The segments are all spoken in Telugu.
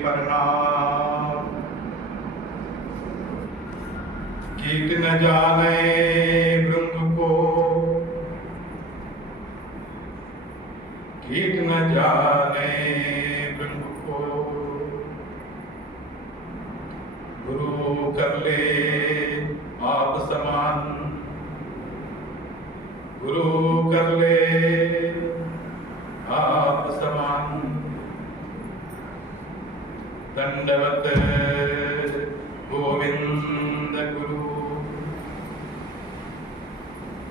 प्रणाम। कीट न जाने भृंग को, कीट न जाने भृंग को, गुरु कर ले आप समान, गुरु कर ले आप समान। दंडवत गोविंद गुरु,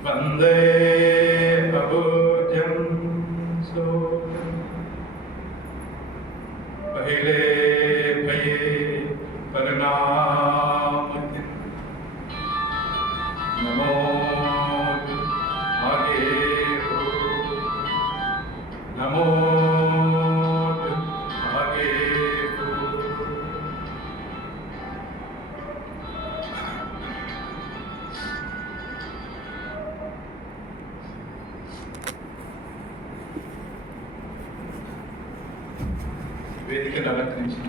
वंदे अबुजं सो। पहले भये प्रणाम, नमो आगे हो, नमो వేదికను అలంకరించిన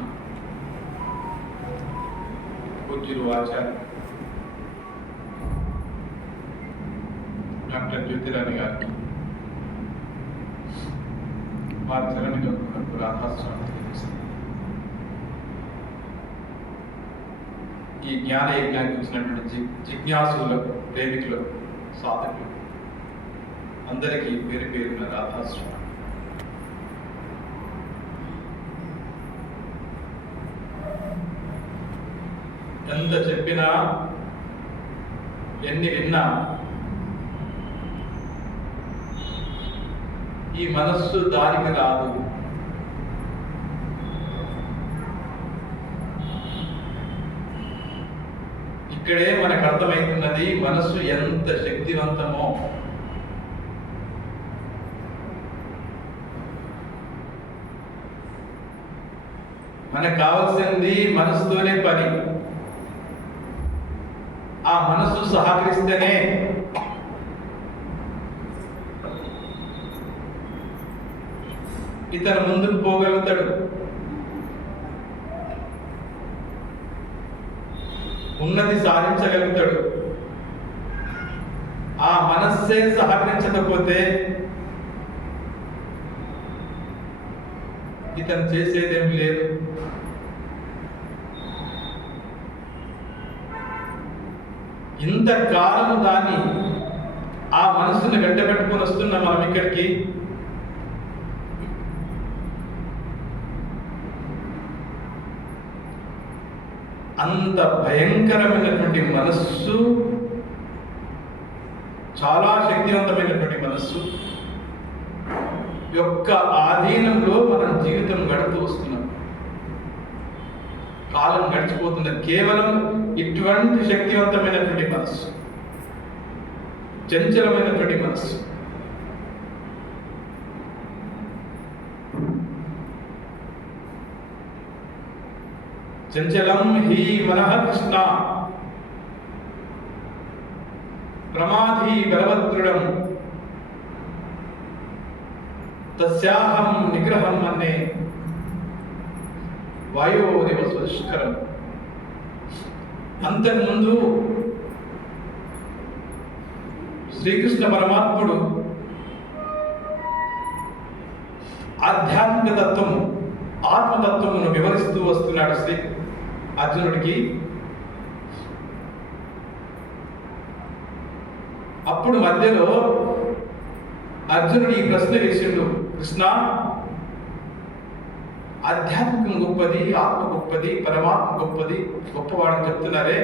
పూజ్యులు ఆచార్య డాక్టర్ జ్యోతిరాణి గారికి వారి చరణిలకు రాధాస్వామి తెలియజేస్తారు. ఈ జ్ఞాన యజ్ఞానికి వచ్చినటువంటి జిజ్ఞాసులకు, ప్రేమికులకు, సాధకులకు అందరికీ పేరు పేరున రాధాస్వామి. ఎంత చెప్పినా ఎన్ని విన్నా ఈ మనస్సు దానికి రాదు. ఇక్కడే మనకు అర్థమవుతున్నది మనస్సు ఎంత శక్తివంతమో. మనకు కావాల్సింది మనసుతోనే పని. ఆ మనస్సు సహకరిస్తేనే ఇతను ముందుకు పోగలుగుతాడు. ఉన్నతి సాధించగలుగుతాడు. ఆ మనస్సే సహకరించకపోతే ఇతను చేసేదేం లేదు. ఇంతకాలం దాన్ని ఆ మనసుని గడ్డపెట్టుకుని వస్తున్న మనం ఇక్కడికి అంత భయంకరమైనటువంటి మనస్సు, చాలా శక్తివంతమైనటువంటి మనస్సు యొక్క ఆధీనంలో మనం జీవితం గడుపుతూ వస్తున్నాం. కాలం గడిచిపోతున్నది కేవలం ఇటువంటి శక్తివంతమైనటువంటి మనస్సు, చంచలమైనటువంటి మనస్సు. చంచలం హి మనః కృష్ణ, ప్రమాధి బలవద్రుడం, తస్యాహం నిగ్రహం అనే వాయుదేవ స్వష్కరం. అంతకుముందు శ్రీకృష్ణ పరమాత్ముడు ఆధ్యాత్మిక తత్వం, ఆత్మతత్వమును వివరిస్తూ వస్తున్నాడు శ్రీ అర్జునుడికి. అప్పుడు మధ్యలో అర్జునుడు ఈ ప్రశ్న వేసిండు, కృష్ణ, ఆధ్యాత్మికం గొప్పది, ఆత్మ గొప్పది, పరమాత్మ గొప్పది, గొప్పవాడని చెప్తున్నారే,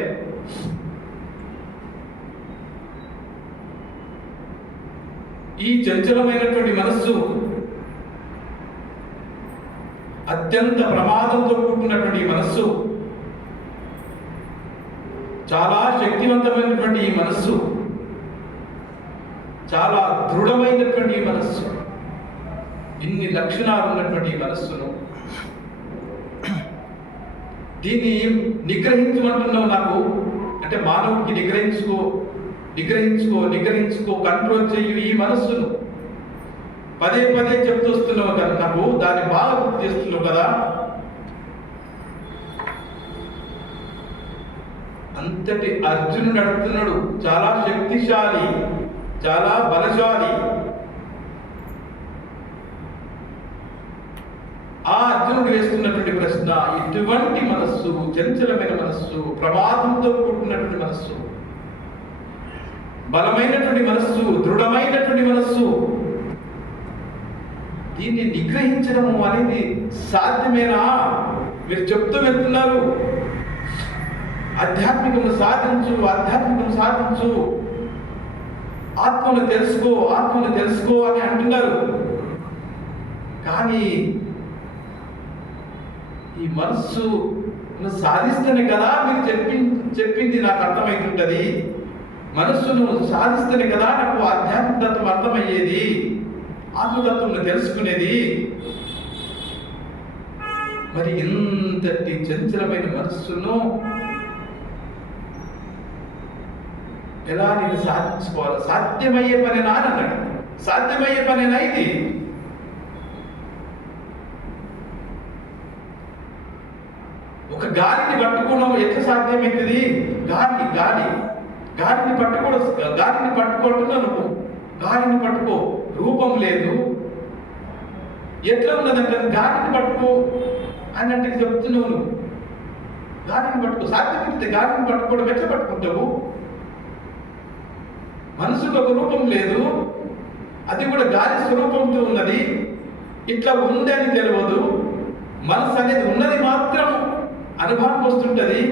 ఈ చంచలమైనటువంటి మనస్సు అత్యంత ప్రమాదంతో కూడుకున్నటువంటి మనస్సు, చాలా శక్తివంతమైనటువంటి ఈ మనస్సు, చాలా దృఢమైనటువంటి మనస్సు, ఇన్ని లక్షణాలు ఉన్నటువంటి మనస్సును దీన్ని నిగ్రహించమంటున్నావు నాకు. అంటే మానవుడికి నిగ్రహించుకో, కంట్రోల్ చెయ్యి ఈ మనస్సును. పదే పదే చెప్తూ వస్తున్నావు కదా, నాకు దాన్ని బాగా గుర్తు చేస్తున్నావు కదా. అంతటి అర్జునుడు అడుగుతున్నాడు, చాలా శక్తిశాలి, చాలా బలశాలి. ఆ అర్జునుడు వేస్తున్నటువంటి ప్రశ్న, ఇటువంటి మనస్సు, చంచలమైన మనస్సు, ప్రమాదంతో కూడుకున్నటువంటి మనస్సు, బలమైనటువంటి మనస్సు, దృఢమైనటువంటి మనస్సు, దీన్ని నిగ్రహించడము అనేది సాధ్యమేనా? మీరు చెప్తూ వెళ్తున్నారు, ఆధ్యాత్మికము సాధించు, ఆధ్యాత్మికము సాధించు, ఆత్మను తెలుసుకో, ఆత్మను తెలుసుకో అని అంటున్నారు. కానీ ఈ మనస్సు సాధిస్తేనే కదా మీరు చెప్పింది నాకు అర్థమవుతుంటది. మనస్సును సాధిస్తేనే కదా నాకు ఆధ్యాత్మికతత్వం అర్థమయ్యేది, ఆత్మతత్వం తెలుసుకునేది. మరి ఇంతటి చంచలమైన మనస్సును ఎలా నేను సాధించుకోవాలి? సాధ్యమయ్యే పనేనా అని అన్నాడు. సాధ్యమయ్యే పనేనా ఇది? ఒక గాలిని పట్టుకోవడం ఎట్లా సాధ్యమవుతుంది? గాలిని పట్టుకుంటున్నావు నువ్వు, గాలిని పట్టుకో, రూపం లేదు, ఎట్లా ఉన్నదంటే గాలిని పట్టుకో అని అంటే చెప్తున్నావు నువ్వు. గాలిని పట్టుకో, సాధ్యమైతే గాలిని పట్టుకోవడం ఎట్లా పట్టుకుంటావు? మనసుకు ఒక రూపం లేదు, అది కూడా గాలి స్వరూపంతో ఉన్నది, ఇట్లా ఉంది అని తెలియదు. మనసు అనేది ఉన్నది మాత్రం అనుభవం వస్తుంటది.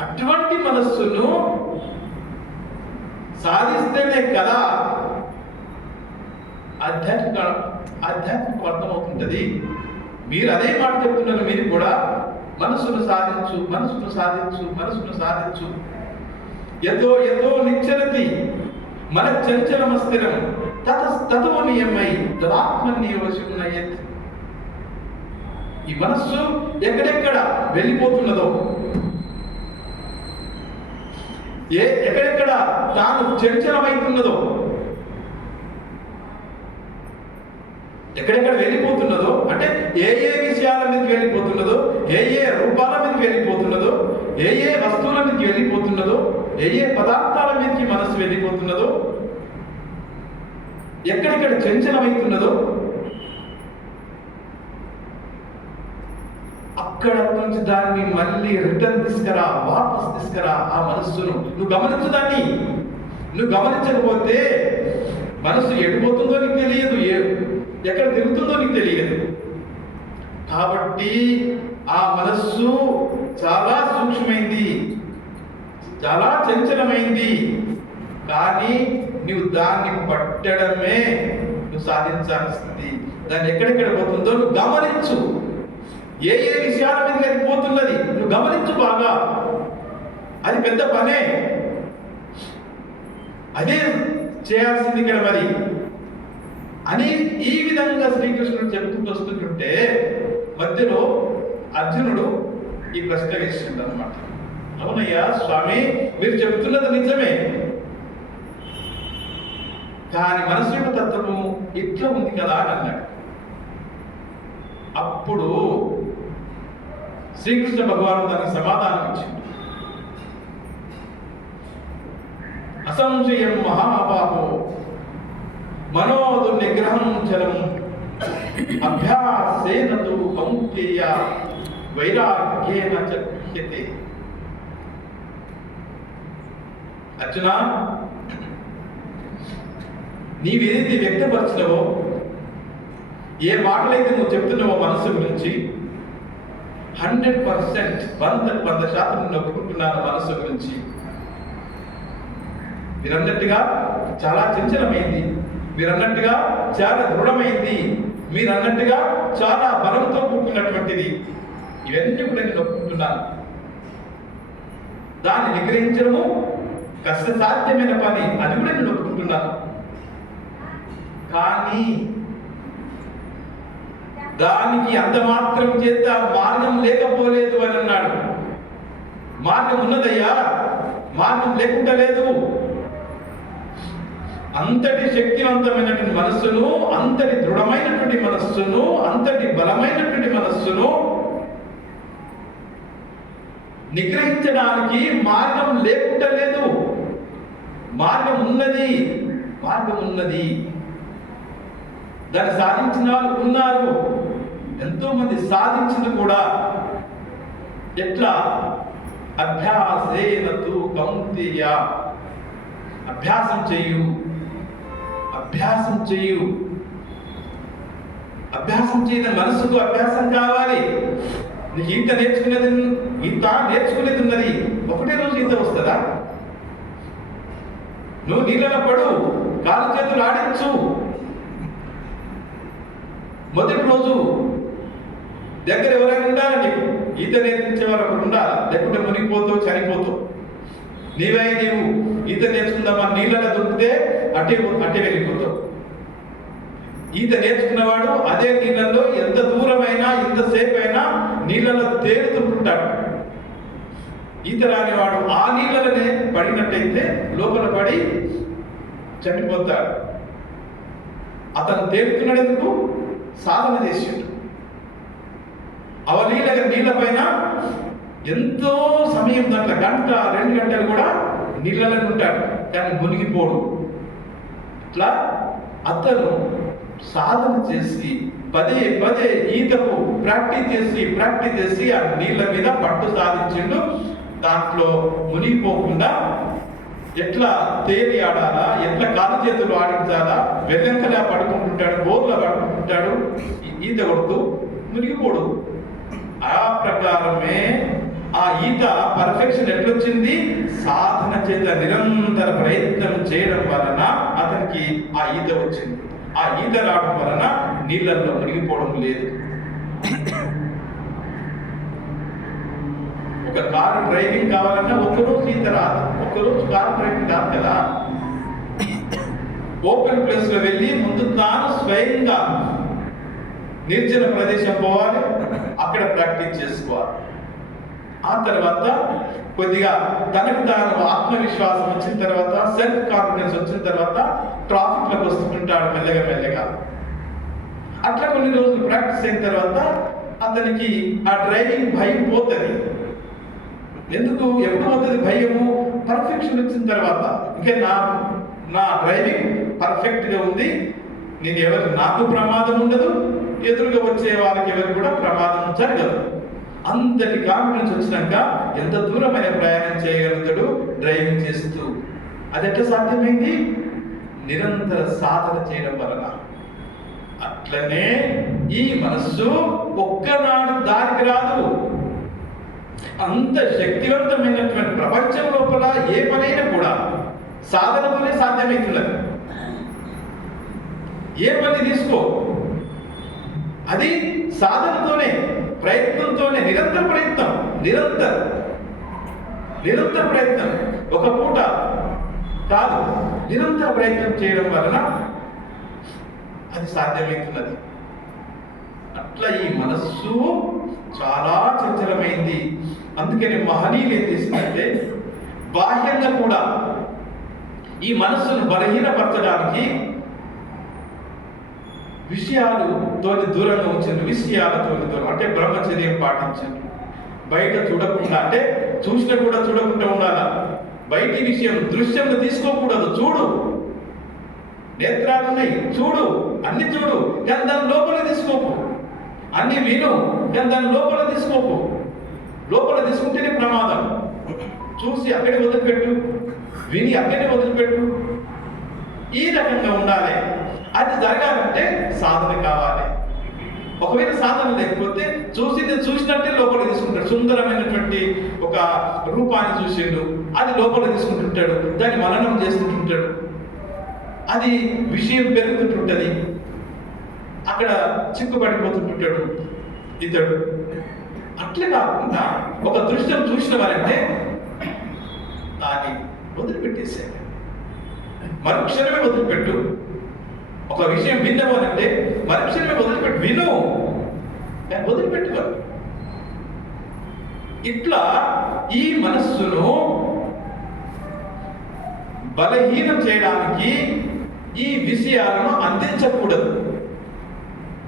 అటువంటి మనస్సును సాధిస్తేనే కదా ఆధ్యాత్మిక అర్థమవుతుంటది. మీరు అదే మాట చెప్తున్నారు. మీరు కూడా మనసును సాధించు, మనసును సాధించు, మనసును సాధించు. యతో యతో నిశ్చరతి మన చంచలమస్థిరం తతో నియమై తదాత్మన్యవశున్నయత్. ఈ మనస్సు ఎక్కడెక్కడ వెళ్ళిపోతున్నదో, ఎక్కడెక్కడ తాను చంచలమైతున్నదో, ఎక్కడెక్కడ వెళ్ళిపోతున్నదో అంటే ఏ విషయాల మీదకి వెళ్ళిపోతున్నదో, ఏ రూపాల మీదకి వెళ్ళిపోతున్నదో, ఏ వస్తువుల మీదకి వెళ్ళిపోతున్నదో, ఏ పదార్థాల మీదకి మనసు వెళ్ళిపోతున్నదో, ఎక్కడెక్కడ చంచలమైతున్నదో అక్కడ నుంచి దాన్ని మళ్ళీ రిటర్న్ తీసుకురా, వాపస్ తీసుకురా. ఆ మనస్సును నువ్వు గమనించు. దాన్ని నువ్వు గమనించకపోతే మనస్సు ఎడిపోతుందో నీకు తెలియదు, ఎక్కడ తిరుగుతుందో నీకు తెలియదు. కాబట్టి ఆ మనస్సు చాలా సూక్ష్మమైంది, చాలా చంచలమైంది. కానీ నువ్వు దాన్ని పట్టడమే నువ్వు సాధించాల్సింది. దాన్ని ఎక్కడెక్కడ పోతుందో నువ్వు గమనించు. ఏ విషయాల మీద అది పోతున్నది నువ్వు గమనించు బాగా. అది పెద్ద పనే, అదే చేయాల్సింది ఇక్కడ మరి అని ఈ విధంగా శ్రీకృష్ణుడు చెబుతూ వస్తుంటుంటే మధ్యలో అర్జునుడు ఈ ప్రశ్న వేసిండు అనమాట. అవునయ్యా స్వామి, మీరు చెప్తున్నది నిజమే, కానీ మనసు యొక్క తత్వము ఇట్లా ఉంది కదా అని అన్నాడు. అప్పుడు శ్రీకృష్ణ భగవానుడు దానికి సమాధానం ఇచ్చిండు. అసంశయం మహాబాహో మనోదు నిగ్రహం చలం అభ్యాసేన తు కౌంతేయ వైరాగ్యేన చ గృహ్యతే. అర్జున, నీవేదైతే వ్యక్తపరచినవో, ఏ మాటలైతే నువ్వు చెప్తున్నావో మనసు గురించి 100% 100% నేను ఒప్పుకుంటున్నాను. మనసు గురించి మీరన్నట్టుగా చాలా చంచలమైంది, మీరన్నట్టుగా చాలా దృఢమైంది, మీరన్నట్టుగా చాలా బలంతో కూడుకున్నటువంటిది. ఇవన్నీ కూడా నేను ఒప్పుకుంటున్నాను. దాన్ని నిగ్రహించడము కష్టసాధ్యమైన పని, అది కూడా నేను ఒప్పుకుంటున్నాను. కానీ దానికి అంత మాత్రం చేత మార్గం లేకపోలేదు అని అన్నాడు. మార్గం ఉన్నదయ్యా, మార్గం లేకుండా లేదు. అంతటి శక్తివంతమైనటువంటి మనస్సును, అంతటి దృఢమైనటువంటి మనస్సును, అంతటి బలమైనటువంటి మనస్సును నిగ్రహించడానికి మార్గం లేకుండా లేదు. మార్గం ఉన్నది. దాన్ని సాధించిన వాళ్ళు ఉన్నారు. ఎంతో మంది సాధించింది కూడా. ఎట్లా? అభ్యాసేనతు కౌంతేయ, అభ్యాసం చెయ్యు. అభ్యాసం చేయడం, మనసుకు అభ్యాసం కావాలి. నీకు ఈత నేర్చుకునేది ఉన్నది. ఒకటే రోజు ఈత వస్తుందా? నువ్వు నీళ్ళలో పడు, కాలు చేతులు ఆడించు. మొదటి రోజు దగ్గర ఎవరైనా ఉండాలి. నీకు ఈత నేర్పించే వాళ్ళు ఒకరు ఉండాలి. లేకుంటే మునిగిపోతావు, చనిపోతావు. నీవు ఈత నేర్చుకుందామా నీళ్ళలో దొరికితే అట్టే వెళ్ళిపోతావు. ఈత నేర్చుకున్నవాడు అదే నీళ్ళల్లో ఎంత దూరమైనా ఎంతసేపు అయినా నీళ్ళలో తేలుతుంటాడు. ఈత రానివాడు ఆ నీళ్ళలోనే పడినట్టయితే లోపల పడి చనిపోతాడు. అతను తేలుతున్నాడు ఎందుకు? సాధన చేసిండు. అవలీలగా నీళ్ళ పైన ఎంతో సమయం, దాంట్లో గంట 2 గంటలు కూడా నీళ్ళలో ఉంటాడు, కానీ మునిగిపోడు. ఇట్లా అతను సాధన చేసి పదే ఈతకు ప్రాక్టీస్ చేసి ఆ నీళ్ళ మీద పట్టు సాధించిండు. దాంట్లో మునిగిపోకుండా ఎట్లా తేలి ఆడాలా, ఎట్లా కాలు చేతులు ఆడించాలా, వెల్లంకలా పడుకుంటుంటాడు, బోర్లా పడుకుంటుంటాడు, ఈత కొడుతూ మునిగిపోడు. ఆ ప్రకారమే ఆ ఈత పర్ఫెక్షన్ ఎట్లొచ్చింది? సాధన చేత నిరంతర ప్రయత్నం చేయడం వలన అతనికి ఆ ఈత వచ్చింది. ఆ ఈత రావడం వలన నీళ్ళల్లో మునిగిపోవడం లేదు. ఒక కారు డ్రైవింగ్ కావాలన్నా ఒక్కరోజు ఈత రాదు, ఒక్కరోజు కారు డ్రైవింగ్ రాదు కదా. ఓపెన్ ప్లేస్ లో వెళ్ళి ముందు తాను స్వయంగా నిర్జన ప్రదేశం పోవాలి, అక్కడ ప్రాక్టీస్ చేసుకోవాలి. ఆ తర్వాత కొద్దిగా తనకు తాను ఆత్మవిశ్వాసం వచ్చిన తర్వాత, సెల్ఫ్ కాన్ఫిడెన్స్ వచ్చిన తర్వాత ట్రాఫిక్ లోకి వస్తుంటాడు మెల్లగా. అట్లా కొన్ని రోజులు ప్రాక్టీస్ అయిన తర్వాత అతనికి ఆ డ్రైవింగ్ భయం పోతుంది. ఎందుకు? ఎప్పుడు పోతుంది భయము? పర్ఫెక్షన్ వచ్చిన తర్వాత. ఇంకా నా డ్రైవింగ్ పర్ఫెక్ట్ గా ఉంది, నాకు ప్రమాదం ఉండదు, ఎదురుగా వచ్చే వాళ్ళకి ఎవరికి కూడా ప్రమాదం జరగదు. అంతటి కాన్ఫిడెన్స్ వచ్చినాక ఎంత దూరమైన ప్రయాణం చేయగలుగుతాడు డ్రైవింగ్ చేస్తూ. అది ఎట్లా సాధ్యమైంది? నిరంతర సాధన చేయడం వలన. అట్లనే ఈ మనస్సు ఒక్కనాడు దారికి రాదు. అంత శక్తివంతమైనటువంటి ప్రపంచం లోపల ఏ పనైనా కూడా సాధనతోనే సాధ్యమవుతున్నది. ఏ పని తీసుకో, అది సాధనతోనే, ప్రయత్నంతోనే. నిరంతర ప్రయత్నం. ఒక పూట కాదు, నిరంతర ప్రయత్నం చేయడం వలన అది సాధ్యమవుతున్నది. అట్లా ఈ మనస్సు చాలా చంచలమైంది. అందుకని మహనీయులు ఏం చేసిందంటే బాహ్యంగా కూడా ఈ మనస్సును బలహీనపరచడానికి విషయాలతోని దూరంగా ఉంచండి. విషయాలతోని దూరం అంటే బ్రహ్మచర్యం పాటించండి. బయట చూడకుండా, అంటే చూసినా కూడా చూడకుండా ఉండాలా. బయటి విషయం దృశ్యంగా తీసుకోకూడదు. చూడు, నేత్రాలు ఉన్నాయి, చూడు, అన్ని చూడు, కానీ దాని లోపల తీసుకోకు. అన్ని విను, కానీ దాని లోపల తీసుకోకు. లోపల తీసుకుంటేనే ప్రమాదం. చూసి అక్కడే వదిలిపెట్టు, విని అక్కడే వదిలిపెట్టు. ఈ రకంగా ఉండాలి. అది జరగాలంటే సాధన కావాలి. ఒకవేళ సాధన లేకపోతే చూసినట్టే లోపల తీసుకుంటాడు. సుందరమైనటువంటి ఒక రూపాన్ని చూసిండు, అది లోపల తీసుకుంటుంటాడు, దాన్ని మననం చేస్తుంటాడు, అది విషయం పెరుగుతుంటుంది, అక్కడ చిక్కుపడిపోతుంటాడు ఇతడు. అట్లా కాకుండా ఒక దృశ్యం చూసిన వారంటే దాన్ని వదిలిపెట్టేసాడు. మరుక్షణమే వదిలిపెట్టు. ఒక విషయం విన్నావు అంటే మరుక్షణమే వదిలిపెట్టు, విను, వదిలిపెట్టుకోరు. ఇట్లా ఈ మనస్సును బలహీనం చేయడానికి ఈ విషయాలను అందించకూడదు.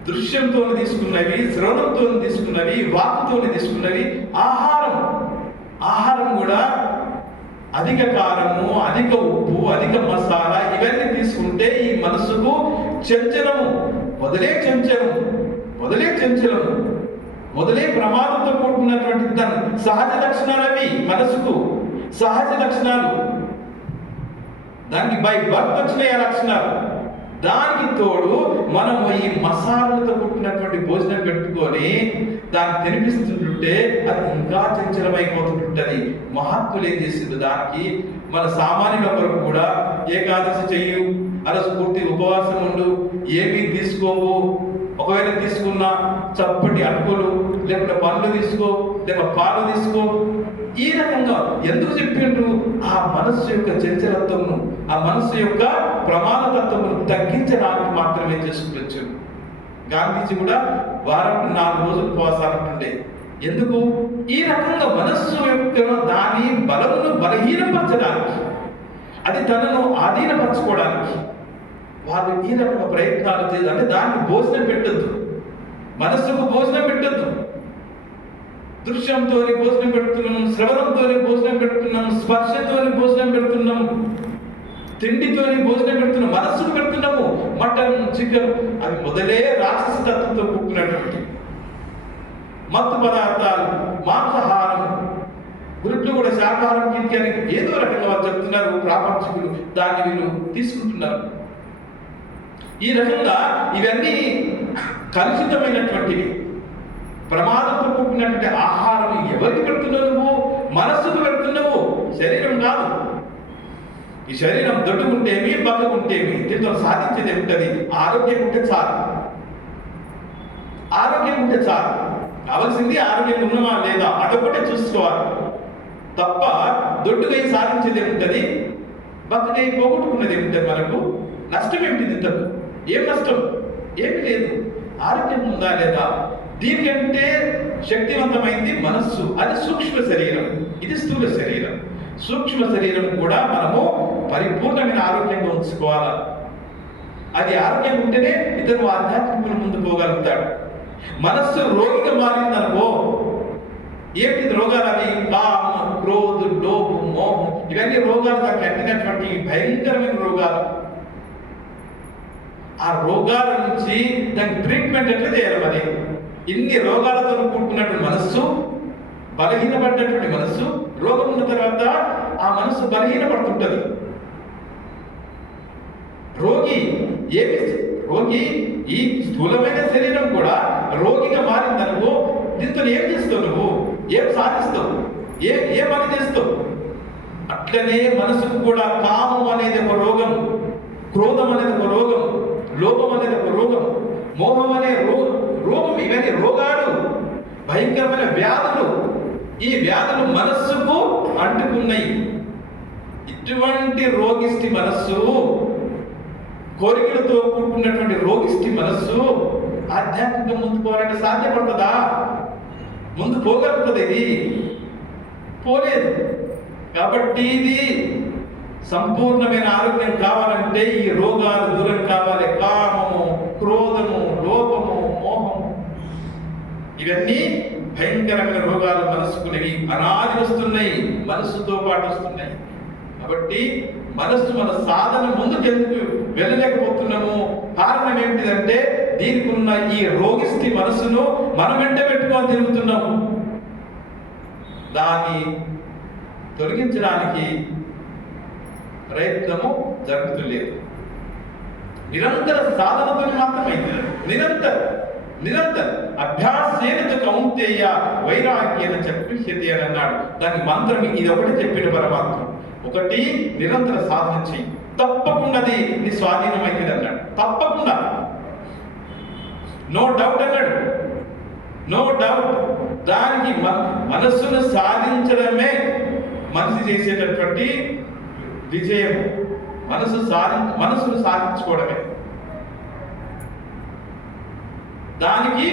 దృశ్యంతో తీసుకున్నవి, శ్రవణంతో తీసుకున్నవి, వాక్కుతో తీసుకున్నవి, ఆహారం కూడా అధిక కారము, అధిక ఉప్పు, అధిక మసాలా ఇవన్నీ తీసుకుంటే ఈ మనసుకు చంచలము, మొదలే ప్రమాదంతో కూడుకున్నటువంటి దాని సహజ లక్షణాలు అవి. మనసుకు సహజ లక్షణాలు, దానికి బై బర్త్ వచ్చినాయి ఆ లక్షణాలు. దానికి తోడు మనము ఈ మసాలాలతో పుట్టినటువంటి భోజనం పెట్టుకొని దాన్ని తినిపిస్తుంటుంటే అది ఇంకా చంచలమైపోతుంటుంది. మహాత్ములు ఏం చేసిండ్రు, దానికి మన సామాన్యుల వరకు కూడా ఏకాదశి చెయ్యు, అరసు పూర్తి ఉపవాసం ఉండు, ఏమీ తీసుకోవు, ఒకవేళ తీసుకున్నా చప్పటి అటుకులు లేకపోతే పండ్లు తీసుకో, లేకపోతే పాలు తీసుకో. ఈ రకంగా ఎందుకు చెప్పిండ్రు? ఆ మనస్సు యొక్క చంచలత్వమును, ఆ మనస్సు యొక్క ప్రమాదతత్వమును తగ్గించడానికి మాత్రమే చేసుకుంటూ. గాంధీజీ కూడా వారం 4 రోజులు ఉపవాసాలు ఉంటుండే. ఎందుకు? ఈ రకంగా మనస్సు యొక్క దాని బలమును బలహీనపరచడానికి, అది తనను ఆధీనపరచుకోవడానికి వాళ్ళు ఈ రకమైన ప్రయత్నాలు చేయాలి. అంటే దానికి భోజనం పెట్టద్దు, మనస్సుకు భోజనం పెట్టద్దు. దృశ్యంతో భోజనం పెడుతున్నాం, శ్రవణంతో భోజనం పెడుతున్నాం, స్పర్శతో భోజనం పెడుతున్నాం, తిండితో భోజనం పెడుతున్నాం, మనస్సుకు పెడుతున్నాము. మటన్, చికెన్ అవి మొదలే రాక్షస తత్వంతో కూడుకున్నటువంటి మత్తు పదార్థాలు, మాంసాహారం, గురుట్లు కూడా శాకాహారం కింది అని ఏదో రకంగా వాళ్ళు చెప్తున్నారు ప్రాపంచికులు. దాన్ని వీళ్ళు తీసుకుంటున్నారు. ఈ రకంగా ఇవన్నీ కలుషితమైనటువంటివి, ప్రమాదంతో కూడినటువంటి ఆహారం ఎవరికి పెడుతున్నావు? నువ్వు మనస్సుకు పెడుతున్నావు, శరీరం కాదు. ఈ శరీరం దొడ్డుకుంటేమి బతుకుంటేమి దీంతో సాధించేది ఏమిటది? ఆరోగ్యం ఉంటే చాలు, ఆరోగ్యం ఉంటే చాలు. కావలసింది ఆరోగ్యం ఉన్నమా లేదా అదొకటే చూసుకోవాలి తప్ప దొడ్డుగా సాధించేది ఏమిటది? బతుకై పోగొట్టుకున్నది ఏమిటది? మనకు నష్టం ఏమిటి? ఇంతకు ఏం నష్టం? ఏమి లేదు. ఆరోగ్యం ఉందా లేదా? దీనికంటే శక్తివంతమైంది మనస్సు. అది సూక్ష్మ శరీరం, ఇది స్థూల శరీరం. సూక్ష్మ శరీరం కూడా మనము పరిపూర్ణమైన ఆరోగ్యంగా ఉంచుకోవాలి. అది ఆరోగ్యం ఉంటేనే ఇతను ఆధ్యాత్మికుల ముందు పోగలుగుతాడు. మనస్సు రోగిగా మారిందనుకో, ఏమిటి రోగాలు? అవి కామ, క్రోధ, లోభం, మోహం, ఇవన్నీ రోగాలు. దానికి అంటినటువంటి భయంకరమైన రోగాలు. ఆ రోగాల నుంచి దానికి ట్రీట్మెంట్ ఎట్లా చేయాలి? మరి ఇన్ని రోగాలతో కూడుకున్నటువంటి మనస్సు, బలహీనపడ్డటువంటి మనస్సు, రోగం ఉన్న తర్వాత ఆ మనస్సు బలహీనపడుతుంటది. రోగి ఈ స్థూలమైన శరీరం కూడా రోగిగా మారిందనుకో, దీంతో ఏం చేస్తావు? నువ్వు ఏం సాధిస్తావు? ఏ పని చేస్తావు? అట్లనే మనసుకు కూడా కామం అనేది ఒక రోగం, క్రోధం అనేది ఒక రోగం, లోభం అనేది ఒక రోగం, మోహం అనే రోగం. ఇవన్నీ రోగాలు, భయంకరమైన వ్యాధులు. ఈ వ్యాధులు మనస్సుకు అంటుకున్నాయి. ఇటువంటి రోగిష్టి మనస్సు, కోరికలతో కూడుకున్నటువంటి రోగిష్టి మనస్సు ఆధ్యాత్మిక ముందు పోవాలంటే సాధ్యపడుతుందా? ముందు పోగలుగుతుంది? ఇది పోలేదు. కాబట్టి ఇది సంపూర్ణమైన ఆరోగ్యం కావాలంటే ఈ రోగాలు దూరం కావాలి. కామము, క్రోధము, లోభము, మోహము, ఇవన్నీ భయంకరమైన రోగాలు మనస్సుకునేవి. అనాది వస్తున్నాయి, మనస్సుతో పాటు వస్తున్నాయి. కాబట్టి మనస్సు మన సాధన ముందుకెందుకు వెళ్ళలేకపోతున్నాము? కారణం ఏమిటిదంటే దీనికి ఉన్న ఈ రోగిష్టి మనస్సును మనం వెంట పెట్టుకొని తిరుగుతున్నాము. దాన్ని తొలగించడానికి ప్రయత్నము జరుగుతులేదు. నిరంతర సాధనతో మాత్రమైంది. నిరంతర అభ్యాసేన కౌంతేయ వైరాగ్యేన చక్రిష్యతే అని అన్నాడు. దాని మంత్రం ఇది ఒకటి చెప్పిన పరమాత్మ. ఒకటి, నిరంతర సాధన చెయ్యి, తప్పకుండా నీ స్వాధీనమైంది అన్నాడు. తప్పకుండా, నో డౌట్ అన్నాడు. No doubt. దానికి మనస్సును సాధించడమే మనిషి చేసేటటువంటి విజయం. మనసును సాధించుకోవడమే. దానికి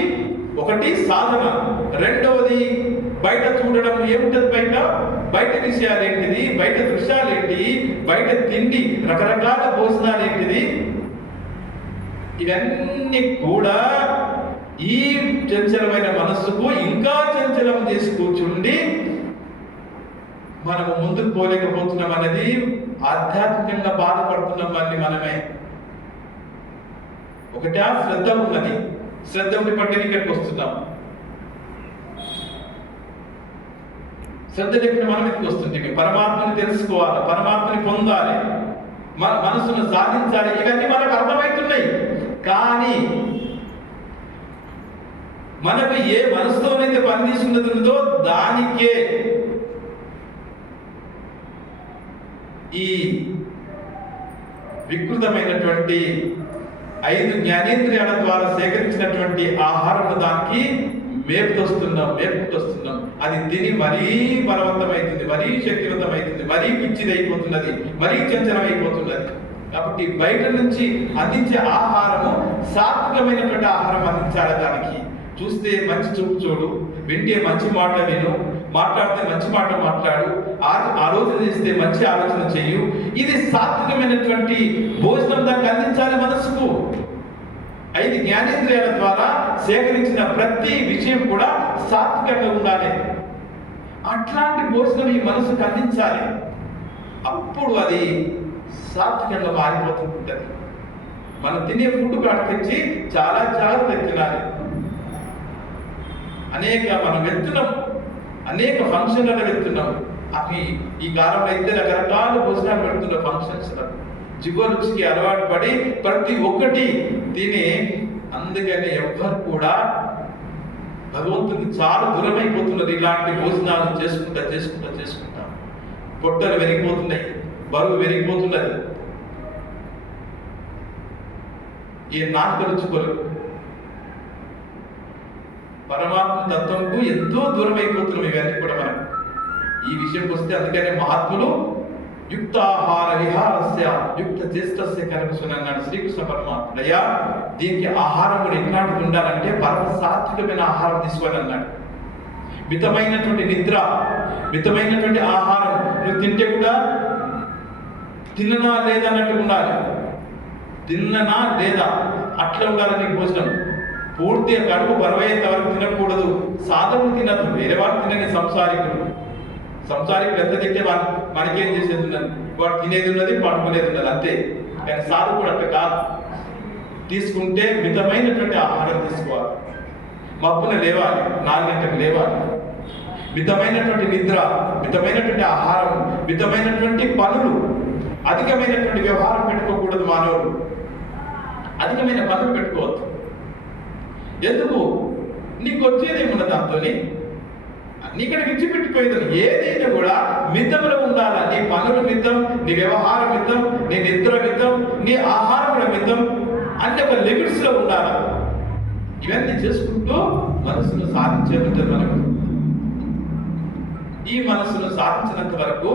ఒకటి సాధన, రెండవది బయట చూడడం. ఏముంటది బయట విషయాలు ఏంటిది? బయట దృశ్యాలు ఏంటి? బయట తిండి, రకరకాల భోజనాలు ఏంటిది? ఇవన్నీ కూడా ఈ చంచలమైన మనస్సుకు ఇంకా చంచలం చేసి కూర్చుండి మనము ముందుకు పోలేకపోతున్నాం అనేది ఆధ్యాత్మికంగా బాధపడుతున్నాం మళ్ళీ మనమే. ఒకటా శ్రద్ధ ఉన్నది, శ్రద్ధ ఉండి పట్టిన ఇక్కడికి వస్తున్నాం. శ్రద్ధ లేకుండా మనం ఎందుకు వస్తుంది? పరమాత్మని తెలుసుకోవాలి, పరమాత్మని పొందాలి, మన మనసును సాధించాలి. ఇవన్నీ మనకు అర్థమవుతున్నాయి. కానీ మనకు ఏ మనసుతోనైతే పని తీసుకున్నదో దానికే ఈ వికృతమైనటువంటి 5 జ్ఞానేంద్రియాల ద్వారా సేకరించినటువంటి ఆహారం దానికి మేపుకొస్తున్నాం. అది తిని మరీ బలవంతమవుతుంది, మరీ శక్తివంతమవుతుంది, మరీ పిచ్చిదైపోతున్నది, మరీ చంచలమైపోతున్నది. కాబట్టి బయట నుంచి అందించే ఆహారము సాత్వికమైనటువంటి ఆహారం అందించాలి. దానికి చూస్తే మంచి చూపు చూడు, వింటే మంచి మాట విను, మాట్లాడితే మంచి మాట మాట్లాడు, ఆలోచన చేస్తే మంచి ఆలోచన చెయ్యు. ఇది సాత్వికమైనటువంటి భోజనం దానికి అందించాలి మనసుకు. 5 జ్ఞానేంద్రియాల ద్వారా సేకరించిన ప్రతి విషయం కూడా సాత్వికంగా ఉండాలి. అట్లాంటి భోజనం ఈ మనసుకు అందించాలి. అప్పుడు అది సాత్వికంగా మారిపోతుంటుంది. మనం తినే ఫుడ్ కాటకొచ్చి చాలా జాగ్రత్తగా తినాలి. మనం వెళ్తున్నాం, అనేక ఫంక్షన్లలో వెళ్తున్నాం. అవి ఈ కాలంలో అయితే రకరకాల భోజనాలు పెడుతున్నారు ఫంక్షన్స్. జిగోలుకి అలవాటు పడి ప్రతి ఒక్కటి తిని, అందుకని ఎవ్వరు కూడా భగవంతుడికి చాలా దూరమైపోతున్నారు. ఇలాంటి భోజనాలు చేసుకుంటా పొట్టలు పెరిగిపోతున్నాయి, బరువు పెరిగిపోతున్నది. ఈ నాలుక రుచుకోలు పరమాత్మ తత్వంకు ఎంతో దూరం అయిపోతున్నాం. ఇవన్నీ కూడా మనం ఈ విషయంకి వస్తే అందుకనే మహాత్ములు యుక్తాహార విహారస్య యుక్త చేష్టస్య కరకుసుని అన్నాడు శ్రీకృష్ణ పరమాత్మ. అయ్యా, దీనికి ఆహారం కూడా ఎట్లాంటిది ఉండాలంటే పరమ సాత్వికమైన ఆహారం తీసుకోవాలి అన్నాడు. మితమైనటువంటి నిద్ర, మితమైనటువంటి ఆహారం. నువ్వు తింటే కూడా తిన్ననా లేదా అన్నట్టు ఉండాలి. తిన్ననా లేదా అట్లా ఉండాలి నీ భోజనం. పూర్తిగా కడుపు బరువయ్యేంత వరకు తినకూడదు. సాధకులు తినద్దు, వేరే వాళ్ళు తినని సంసారికులు ఎంత తింటే మనకేం చేసేది ఉన్నది? వాడు తినేది ఉన్నది, పడుకునేది ఉన్నది, అంతే. కానీ సాధకుడు అట్లా కాదు. తీసుకుంటే మితమైనటువంటి ఆహారం తీసుకోవాలి. మబ్బున లేవాలి, 4 గంటలకు లేవాలి. మితమైనటువంటి నిద్ర, మితమైనటువంటి ఆహారం, మితమైనటువంటి పనులు. అధికమైనటువంటి వ్యవహారం పెట్టుకోకూడదు మానవుడు. అధికమైన పనులు పెట్టుకోవద్దు. ఎందుకు? నీకు వచ్చేదేమున్న దాంతో నీకు విడిచిపెట్టిపోయేది. ఏదైనా కూడా మితంలో ఉండాలా. నీ పనులు మితం, నీ వ్యవహారం మితం, నీ నిద్ర మితం, నీ ఆహారం కూడా మితం, అన్ని ఒక లిమిట్స్ లో ఉండాలా. ఇవన్నీ చేసుకుంటూ మనసును సాధించేది మనకు. ఈ మనసును సాధించినంత వరకు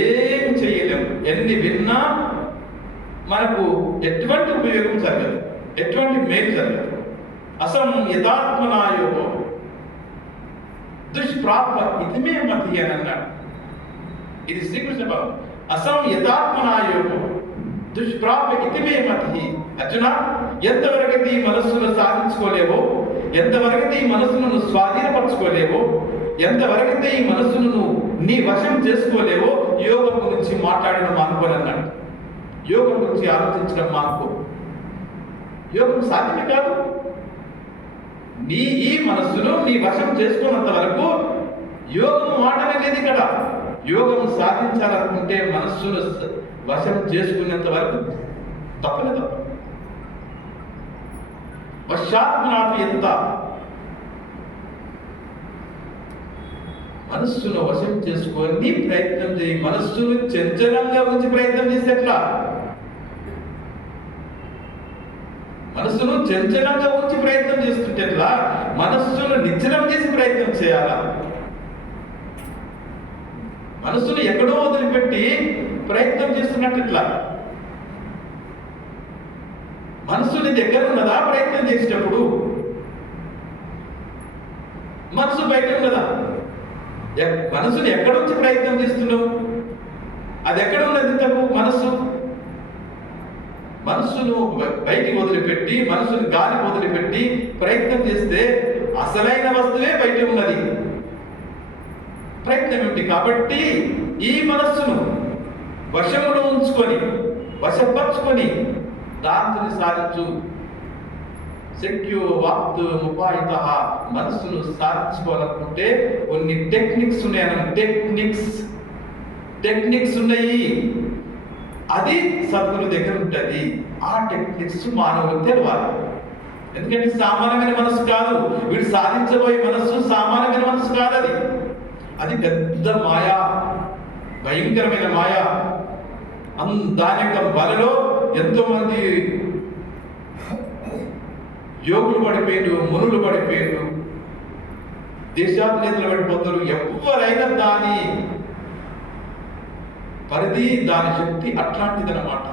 ఏం చేయలేము. ఎన్ని విన్నా మనకు ఎటువంటి ఉపయోగం జరగదు, ఎటువంటి మేలు జరగదు. అసం యథాత్మనాయో దుష్ప్రాప్య ఇతిమే మతి అని అన్నాడు. ఇది శ్రీకృష్ణ భావం. అసం యథాత్మనాయో దుష్ప్రాప్య ఇతిమే మతి. అర్జున, ఎంతవరకైతే ఈ మనస్సును సాధించుకోలేవో, ఎంతవరకైతే ఈ మనస్సును స్వాధీనపరచుకోలేవో, ఎంతవరకైతే ఈ మనస్సును నీ వశం చేసుకోలేవో యోగం గురించి మాట్లాడడం మానుకోని అన్నాడు. యోగం గురించి ఆలోచించడం మానుకో. యోగం సాధ్యమే కాదు. ఈ మనస్సును నీ వశం చేసుకున్నంత వరకు యోగం మాటనేది ఇక్కడ. యోగం సాధించాలనుకుంటే మనస్సును వశం చేసుకునేంత వరకు తప్పనే తప్ప. వశాత్మనాపి ఎంత మనస్సును వశం చేసుకొని ప్రయత్నం చేయి. మనస్సును చంచలంగా ఉంచి ప్రయత్నం చేస్తే ఎట్లా? మనస్సును చంచలంగా ఉంచి ప్రయత్నం చేస్తుంటే ఎట్లా? మనస్సును నిశ్చలం చేసి ప్రయత్నం చేయాలా? మనస్సును ఎక్కడో వదిలిపెట్టి ప్రయత్నం చేస్తున్నట్టు ఎట్లా? మనస్సు నీ దగ్గర ఉన్నదా ప్రయత్నం చేసేటప్పుడు? మనసు బయట ఉన్నదా? మనసుని ఎక్కడ నుంచి ప్రయత్నం చేస్తున్నావు? అది ఎక్కడ ఉన్నది ఇంతకు? మనస్సును బయటికి వదిలిపెట్టి, మనసుని గాలి వదిలిపెట్టి ప్రయత్నం చేస్తే అసలైన వస్తువే బయట ఉన్నది. ప్రయత్నం ఏమిటి? కాబట్టి ఈ మనస్సును వశంలో ఉంచుకొని, వశపరుచుకొని దాంతో సాధించు. శక్యో వాక్తు ముపాయిత. మనస్సును సాధించుకోవాలనుకుంటే కొన్ని టెక్నిక్స్ ఉన్నాయి. టెక్నిక్స్ ఉన్నాయి. అది సద్గురు దగ్గర ఉంటుంది. ఆ టెక్నిక్స్ మానవులకు తెలవాలి. ఎందుకంటే సామాన్యమైన మనసు కాదు. వీడు సాధించబోయే మనస్సు సామాన్యమైన మనసు కాదు. అది పెద్ద మాయా, భయంకరమైన మాయా. దాని యొక్క బలలో ఎంతో మంది యోగులు పడిపోయారు, మునులు పడిపోయారు, దేశాధినేతలు పడిపోతారు. ఎవరైనా దాని పరిధి, దాని శక్తి అట్లాంటిదన్నమాట.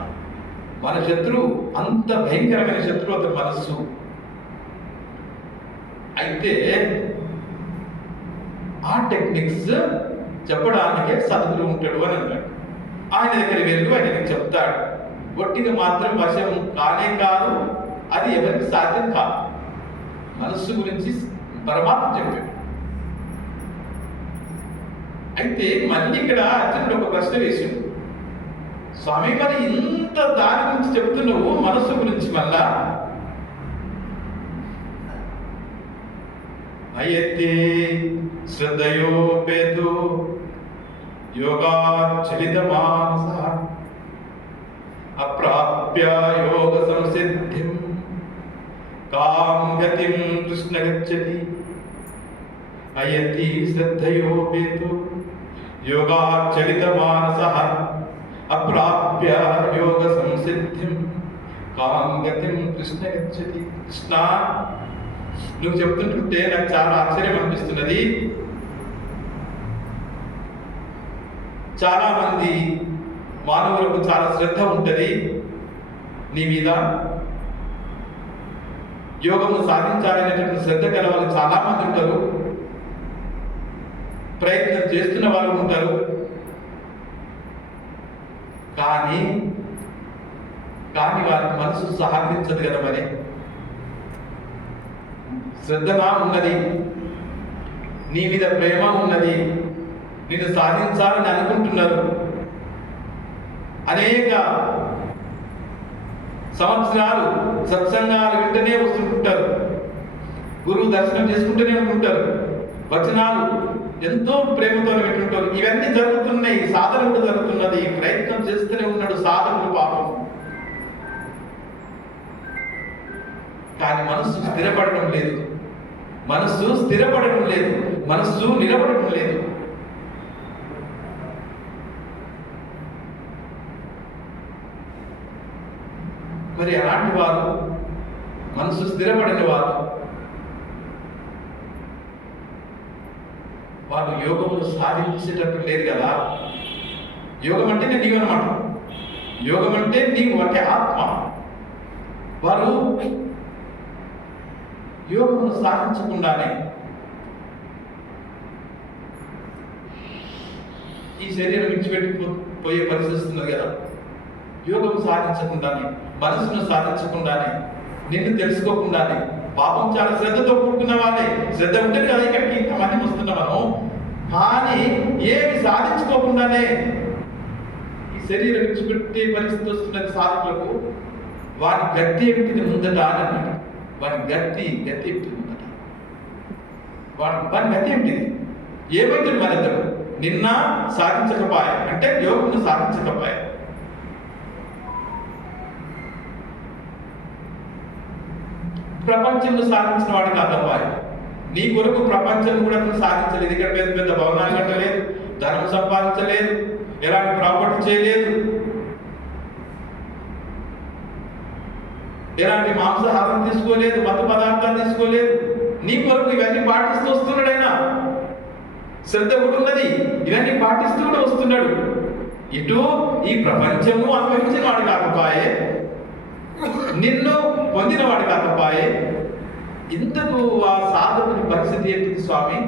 మన శత్రువు అంత భయంకరమైన శత్రువు అతని మనస్సు. అయితే ఆ టెక్నిక్స్ చెప్పడానికే సద్గురు ఉంటాడు అని అన్నాడు. ఆయన దగ్గరికి వెళ్ళి ఆయనకి చెప్తాడు. ఒట్టిగా మాత్రం వశం కానే కాదు, అది ఎవరికి సాధ్యం కాదు. మనస్సు గురించి పరమాత్మ చెప్పాడు. అయితే మళ్ళీ ఇక్కడ అర్జునుడు ఒక ప్రశ్న వేసిండు. స్వామి, మరి ఇంత దాని గురించి చెప్తున్నావు, మనస్సు గురించి మళ్ళా అయతే శ్రద్ధయోపేతో యోగాచలిత మానస అప్రాప్య యోగ సంసిద్ధిం కాం గతిం కృష్ణ గచ్చతి. అయతి శ్రద్ధయోపేతో యోగాచలిత మానస అప్రాప్య యోగ సంసిద్ధిం కాం గతిం కృష్ణ గచ్చతి. కృష్ణ, నువ్వు చెప్తుంటుంటే నాకు చాలా ఆశ్చర్యం అనిపిస్తున్నది. చాలా మంది మానవులకు చాలా శ్రద్ధ ఉంటుంది నీ మీద. యోగము సాధించాలనేటువంటి శ్రద్ధ గల వాళ్ళు చాలా మంది ఉంటారు. ప్రయత్నం చేస్తున్న వాళ్ళు ఉంటారు. కానీ వారికి మనసు సహకరించదు కదా. మరి శ్రద్ధగా ఉన్నది, నీ మీద ప్రేమ ఉన్నది, నిన్ను సాధించాలని అనుకుంటున్నారు. అనేక సంవత్సరాలు సత్సంగాలు వింటూనే వస్తుంటారు, గురువు దర్శనం చేసుకుంటూనే ఉంటుంటారు, వచనాలు ఎంతో ప్రేమతో వింటుంటారు. ఇవన్నీ జరుగుతున్నాయి, సాధన కూడా జరుగుతున్నది, ప్రయత్నం చేస్తూనే ఉన్నాడు సాధకుడు పాపం. కానీ మనస్సు స్థిరపడడం లేదు, మనస్సు నిలబడటం లేదు. మరి అలాంటి వారు, మనసు స్థిరపడిన వారు, వాళ్ళు యోగమును సాధించేటట్టు లేరు కదా. యోగం అంటేనే నీవు అనమాట. యోగం అంటే నీవు అంటే ఆత్మ. వారు యోగమును సాధించకుండానే ఈ శరీరం విడిచిపెట్టిపోయే పరిస్థితి వస్తున్నది కదా. యోగం సాధించకుండానే, మనసును సాధించకుండానే, నిన్ను తెలుసుకోకుండానే, పాపం చాలా శ్రద్ధతో కూడుకున్న వాళ్ళే. శ్రద్ధ ఉంటే కదా ఇక్కడికి ఇంతమంది వస్తున్నాం మనం. కానీ ఏమి సాధించుకోకుండానే ఈ శరీరం విడిచిపెట్టే పరిస్థితి వస్తున్నది సాధకులకు. వారి గట్టి ఏమిటిది ముందట అని అన్నాడు. వారి గట్టి ఏమిటి ముందట, వారి గట్టి ఏమిటిది? ఏమైతుంది మన ఇద్దరు? నిన్న సాధించకపోయా అంటే యోగమును సాధించకపోయా. ప్రపంచంలో సాధించిన వాడికి అర్థమయ్య. నీ కొరకు ప్రపంచం కూడా సాధించలేదు. ఇక్కడ పెద్ద పెద్ద భవనాలు కట్టలేదు, ధనం సంపాదించలేదు, ఎలాంటి ప్రాపర్టీ చేయలేదు, ఎలాంటి మాంసాహారం తీసుకోలేదు, మత్తు పదార్థాలు తీసుకోలేదు. నీ కొరకు ఇవన్నీ పాటిస్తూ వస్తున్నాడు ఆయన. శ్రద్ధ కూడా ఉన్నది, ఇవన్నీ పాటిస్తూ కూడా వస్తున్నాడు. ఇటు ఈ ప్రపంచము అనుభవించిన వాడు కాకపోయే, నిన్ను పొందిన వాడు కాకపోయే. ఇంతకు ఆ సాధకుని పరిస్థితి ఏంటిది స్వామి?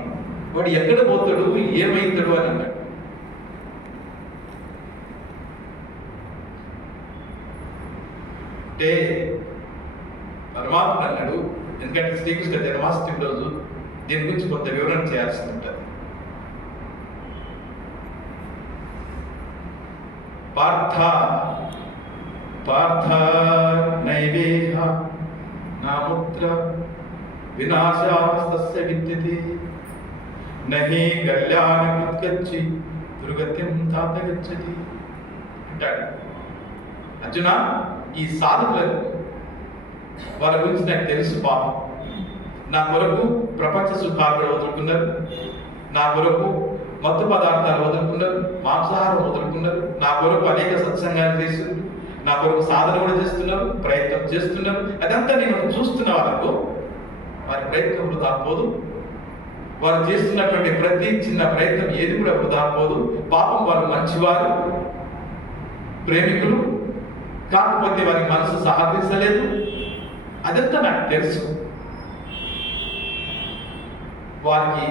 వాడు ఎక్కడ పోతాడు, ఏమైతాడు అని అన్నాడు. అంటే పరమాత్మ అన్నాడు, ఎందుకంటే శ్రీకృష్ణ జన్మాష్టమి రోజు దీని గురించి కొంత వివరణ చేయాల్సి ఉంటుంది. పార్థ పార్థ నైవేహ నాముత్ర వినాశాస్తస్య విద్యతే నహి కళ్యాణముత్కచ్చి దుర్గత్యం తాత గచ్చతి అంటాడు. అర్జున, ఈ సాధకులకు వాళ్ళ గురించి నాకు తెలుసు పాపం. నా కొరకు ప్రపంచ సుఖాలు కూడా వదులుకున్నారు, నా కొరకు మత్తు పదార్థాలు వదులుకున్నారు, మాంసాహారం వదులుకున్నారు, నా కొరకు అనేక సత్సంగాలు చేస్తున్నారు, నా కొరకు సాధన కూడా చేస్తున్నారు, ప్రయత్నం చేస్తున్నారు. అదంతా నేను చూస్తున్న వాళ్ళకు వారి ప్రయత్నం వృధా పోదు. వారు చేస్తున్నటువంటి ప్రతి చిన్న ప్రయత్నం ఏది కూడా వృధా పోదు. పాపం వారు మంచివారు, ప్రేమికులు, కాకపోతే వారి మనసు సహకరించలేదు. అదంతా నాకు తెలుసు. వారికి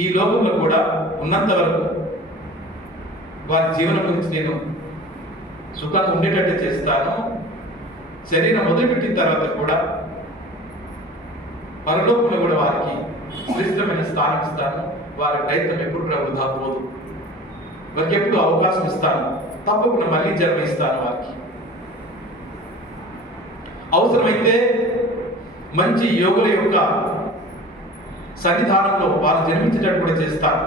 ఈ లోకంలో కూడా ఉన్నంత వరకు వారి జీవనం గురించి నేను సుఖంగా ఉండేటట్టు చేస్తాను. శరీరం మొదలుపెట్టిన తర్వాత కూడా పరలోకంలో కూడా వారికి శ్రేష్టమైన స్థానం ఇస్తాను. వారి ప్రయత్నం ఎప్పుడు కూడా వృధా పోదు. వారికి ఎప్పుడు అవకాశం ఇస్తాను, తప్పకుండా మళ్ళీ జన్మిస్తాను. వారికి అవసరమైతే మంచి యోగుల యొక్క సన్నిధానంలో వారు జన్మించేటట్టు కూడా చేస్తాను.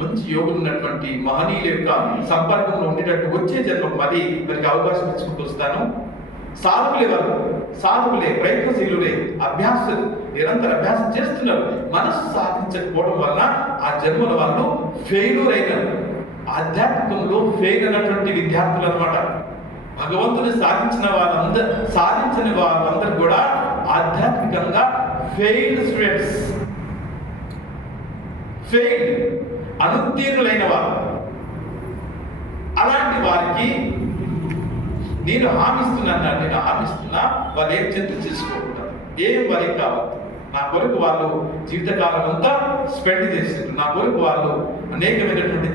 మంచి యోగులు ఉన్నటువంటి మహనీయుల యొక్క సంపర్కంలో ఉండేటట్టు వచ్చే జన్మకు మరి వారికి అవకాశం ఇచ్చుకుంటూ వస్తాను. సాధకులే వారు, సాధకులే, ప్రయత్నశీలులే, అభ్యాసం నిరంతర అభ్యాసం చేస్తున్నారు. మనసు సాధించకపోవడం వలన ఆ జన్మల వాళ్ళు ఫెయిల్యూర్ అయినారు. ఆధ్యాత్మికంలో ఫెయిల్ అయినటువంటి విద్యార్థులు అన్నమాట. భగవంతుని సాధించని వాళ్ళందరూ కూడా ఆధ్యాత్మికంగా ఫెయిల్డ్ స్టూడెంట్స్, ఫెయిల్, అనుత్తీర్ణులైన వారు. అలాంటి వారికి నేను హామీస్తున్నా వాళ్ళు ఏం చింత చేసుకోకుంటారు, ఏం వారికి కావాలి. నా కొరకు వాళ్ళు జీవితకాలం అంతా స్పెండ్ చేసిండ్రు. నా కొరకు వాళ్ళు అనేకమైనటువంటి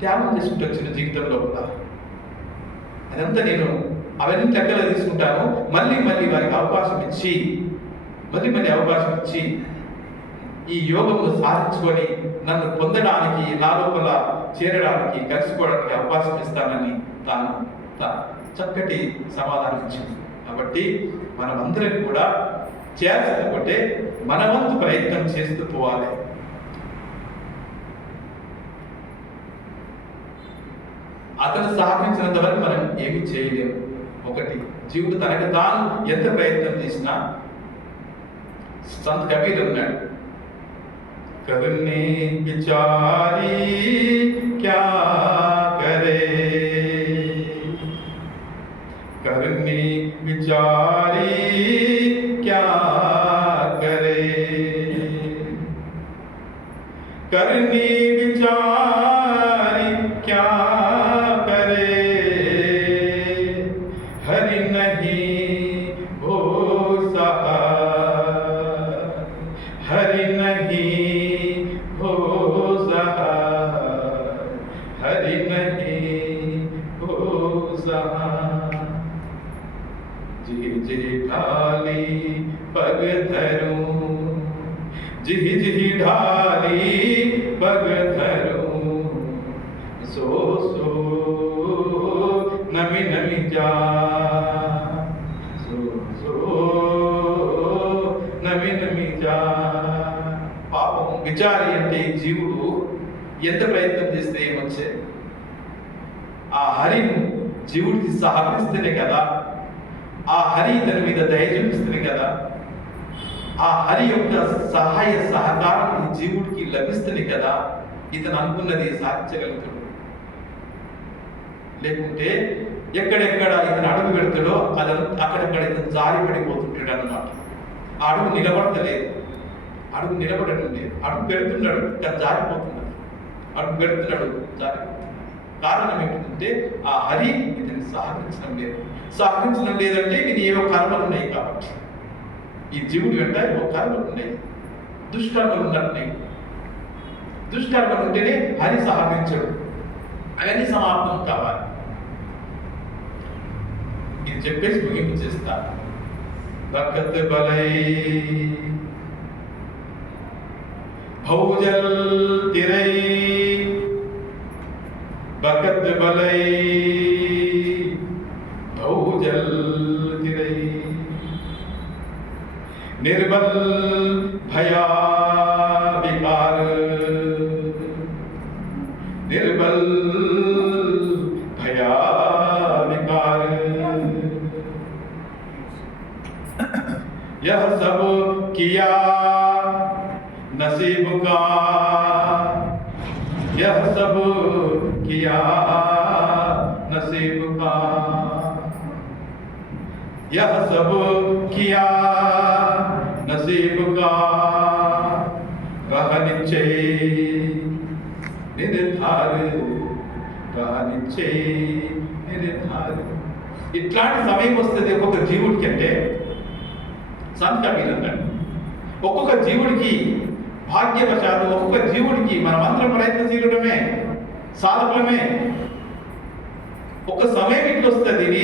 త్యాగం చేసుకుంటూ వచ్చిన జీవితంలో కూడా అదంతా నేను అవన్నీ దగ్గర తీసుకుంటాను. మళ్ళీ వారికి అవకాశం ఇచ్చి అవకాశం ఇచ్చి ఈ యోగమును సాధించుకొని నన్ను పొందడానికి, నా లోపల చేరడానికి, కలిసిపోవడానికి అవకాశం ఇస్తానని తాను చక్కటి సమాధానం ఇచ్చింది. కాబట్టి మనమందరం కూడా చేయాల్సిందంటే మన వంతు ప్రయత్నం చేస్తూ పోవాలి. అతను సహకరించినంత వరకు మనం ఏమి చేయలేము. ఒకటి, జీవుడు తనకు తాను ఎంత ప్రయత్నం చేసినా, సంత్ కబీర్ అన్నాడు, కరుణే విచారి క్యా కరే, కరుణే విచారి క్యా కరే, కరుణే విచారి క్యా करे, हरि नहीं हो सहा, हरि नहीं हो सहा, हरि नहीं हो सहा, जी ढाली पग धरूं, जी ढाली पग धरूं, सो नमी जा, सो నమి जा. పాపం విచారి అంటే జీవుడు ఎంత ప్రయత్నం చేస్తే ఏమొచ్చే, ఆ హరిని జీవుడికి సహకరిస్తేనే కదా, ఆ హరి తన మీద దయ చూపిస్తేనే కదా, ఆ హరి యొక్క సహాయ సహకారం ఈ జీవుడికి లభిస్తేనే కదా ఇతను అనుకున్నది సాధించగలుగుతాడు. లేకుంటే ఎక్కడెక్కడ ఇతను అడుగు పెడతాడో అదంతా అక్కడెక్కడ ఇతను జారి పడిపోతుంటాడు అన్నమాట. ఆ అడుగు నిలబడతలేదు, అడుగు నిలబడండి, అడుగు పెడుతున్నాడు కానీ జారిపోతున్నాడు, అడుగు పెడుతున్నాడు జారిపోతున్నాడు. కారణం ఏంటంటే ఆ హరి ఇతని సహకరించడం లేదంటే ఇది ఏవో కర్మలు ఉన్నాయి కాబట్టి. ఈ జీవుడి వెంట ఏవో కర్మలు ఉన్నాయి, దుష్కర్మలు ఉన్నట్టున్నాయి. దుష్కర్మలు ఉంటేనే హరి సహకరించడు, అవన్నీ సమాప్తం కావాలి. ఇది చెప్పేసి ముగింపు చేస్తా. భక్త బలై భౌజల్ తిరై बकत बलई भौजल तिरई निर्बल भया विकार निर्बल भया विकार यह सब किया नसीब का यह सब किया नसीब का यह सब किया नसीब का रह निश्चय निर्धार रह निश्चय निर्धार ఇట్లాంటి సమయం వస్తుంది ఒక్కొక్క జీవుడికి అంటే సంత కబీర్ ఒక్కొక్క జీవుడికి భాగ్యవశాలు ఒక్కొక్క జీవుడికి మనమందరం ప్రయత్నశీలుడమే సాధకులమే ఒక సమయం ఇట్లా వస్తుంది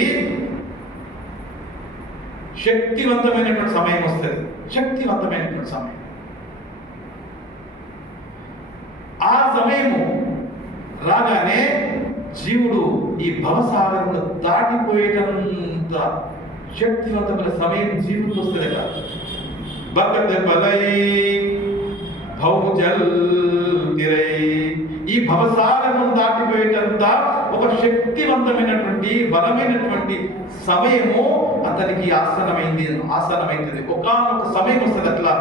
శక్తివంతమైనటువంటి సమయం వస్తుంది శక్తివంతమైనటువంటి సమయం ఆ సమయము రాగానే జీవుడు ఈ భవసాగరంలో దాటిపోయేటంత శక్తివంతమైన సమయం జీవుడికి వస్తుంది కదా బకత్ బలై భౌజల్ తిరై ఈ భవసాగరం దాటిపోయేటంత ఒక శక్తివంతమైనటువంటి బలమైనటువంటి సమయము అతనికి ఆసనమైంది ఒకానొక సమయం వస్తుంది అట్లా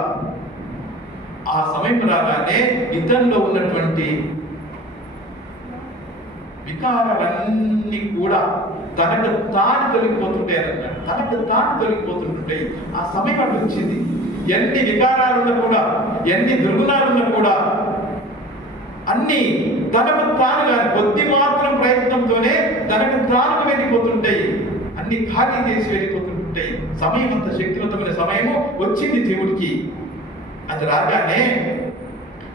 ఆ సమయం రాగానే ఇతనిలో ఉన్నటువంటి వికారాలన్నీ కూడా తనకు తాను తొలగిపోతుంటాయి అన్నాడు తనకు తాను తొలగిపోతుంటాయి ఆ సమయం అటు వచ్చింది ఎన్ని వికారాలున్నా కూడా ఎన్ని దుర్గుణాలున్నా కూడా అన్ని తనకు తానుగా కొద్ది మాత్రం ప్రయత్నంతోనే తనకు తానుగా వెళ్ళిపోతుంటాయి అన్ని ఖాళీ చేసి వెళ్ళిపోతుంటాయి సమయం అంత శక్తివంతమైన సమయము వచ్చింది దేవుడికి అది రాగానే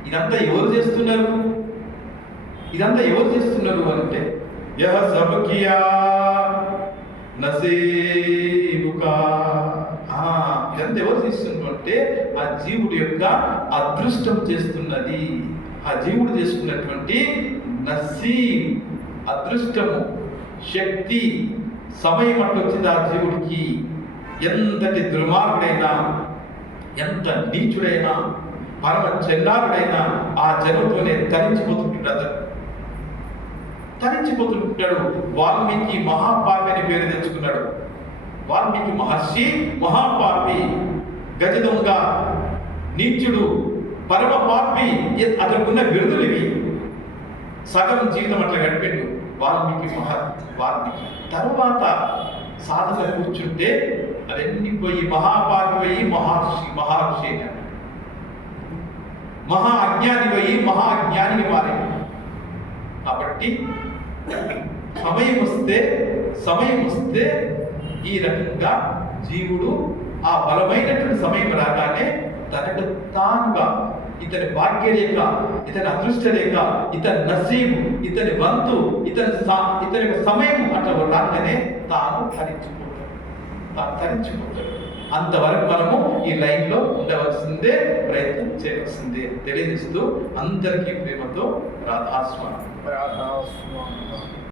ఇదంతా ఎవరు చేస్తున్నారు అంటే యహ సబ్ కియా నసీబుకా ఇదంతా ఎవరు చేస్తున్నారు అంటే ఆ జీవుడి యొక్క అదృష్టం చేస్తున్నది ఆ జీవుడు చేసుకున్నటువంటి నసీబ్ అదృష్టము శక్తి సమయం అట్లా వచ్చింది ఆ జీవుడికి ఎంతటి దుర్మార్గుడైనా ఎంత నీచుడైనా పరమ చెన్నారుడైనా ఆ జనంతోనే తరించిపోతుంటాడు వాల్మీకి మహాపాపి అని పేరు తెచ్చుకున్నాడు వాల్మీకి మహర్షి మహాపాపి గజ దొంగ నీచుడు పరమ పాపి అతనుకున్న బిరుదులు ఇవి సగం జీవితం అట్లా గడిపాడు వాల్మీకి తర్వాత సాధన కూర్చుంటే అవన్నీ పోయి మహాపాపి పోయి మహర్షి మహా అజ్ఞాని పోయి మహా అజ్ఞానిని మారే కాబట్టి సమయం వస్తే ఈ రకంగా జీవుడు ఆ బలమైనటువంటి సమయం రాగానే తనకు తానుగా ఇతని భాగ్యరేఖ ఇతని అదృష్టరేఖ ఇతని నసీబు ఇతని వంతు ఇతని సమయం అట్లా రాగానే తాను తరించిపోతాడు అంతవరకు మనము ఈ లైన్ లో ఉండవలసిందే ప్రయత్నం చేయవలసిందే తెలియజేస్తూ అందరికీ ప్రేమతో రాధాస్వామి